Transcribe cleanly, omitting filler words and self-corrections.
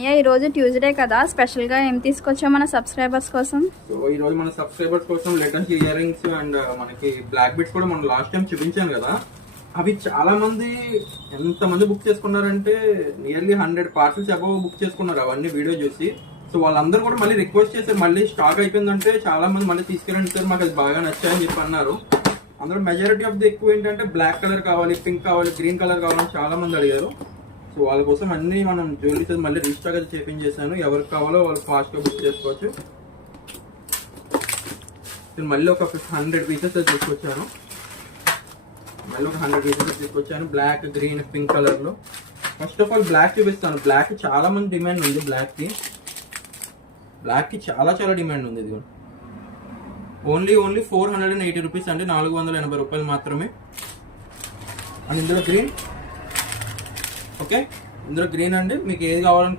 ఈ రోజు ట్యూస్డే కదా, స్పెషల్ గా ఏం తీసుకొచ్చాం మన సబ్స్క్రైబర్స్ కోసం? సో ఈ రోజు మన సబ్స్క్రైబర్స్ కోసం లేటెస్ట్ ఇయర్ రింగ్స్ అండ్ మనకి బ్లాక్ బిట్స్ కూడా మనం లాస్ట్ టైం చూపించాను కదా, అవి చాలా మంది ఎంతమంది బుక్ చేసుకున్నారంటే నియర్లీ 100 పార్సల్స్ అబౌవ్ బుక్ చేసుకున్నారు అవన్నీ వీడియో చూసి. సో వాళ్ళందరూ కూడా మళ్ళీ రిక్వెస్ట్ చేశారు, మళ్ళీ స్టాక్ అయిపోయిందంటే చాలా మంది మళ్ళీ తీసుకెళ్ళండి సార్, మాకు అది బాగా నచ్చాయని చెప్పి అన్నారు. అందులో మెజారిటీ ఆఫ్ ది ఎక్కువ ఏంటంటే బ్లాక్ కలర్ కావాలి, పింక్ కావాలి, గ్రీన్ కలర్ కావాలని చాలా మంది అడిగారు. సో వాళ్ళ కోసం అన్ని మనం జ్యువెలరీస్ మళ్ళీ రీస్టాక్ అయితే చేపించేసాను. ఎవరికి కావాలో వాళ్ళు ఫాస్ట్గా బుక్ చేసుకోవచ్చు. మళ్ళీ ఒక 100 పీసెస్ తీసుకొచ్చాను. బ్లాక్, గ్రీన్, పింక్ కలర్ లో. ఫస్ట్ ఆఫ్ ఆల్ బ్లాక్ చూపిస్తాను. బ్లాక్ చాలా మంది డిమాండ్ ఉంది. బ్లాక్ కి చాలా డిమాండ్ ఉంది. ఇది ఓన్లీ 480 రూపీస్ అంటే 480 రూపాయలు మాత్రమే. అండ్ ఇందులో గ్రీన్, ఓకే, ఇందులో గ్రీన్ అండి మీకు ఏది కావాలని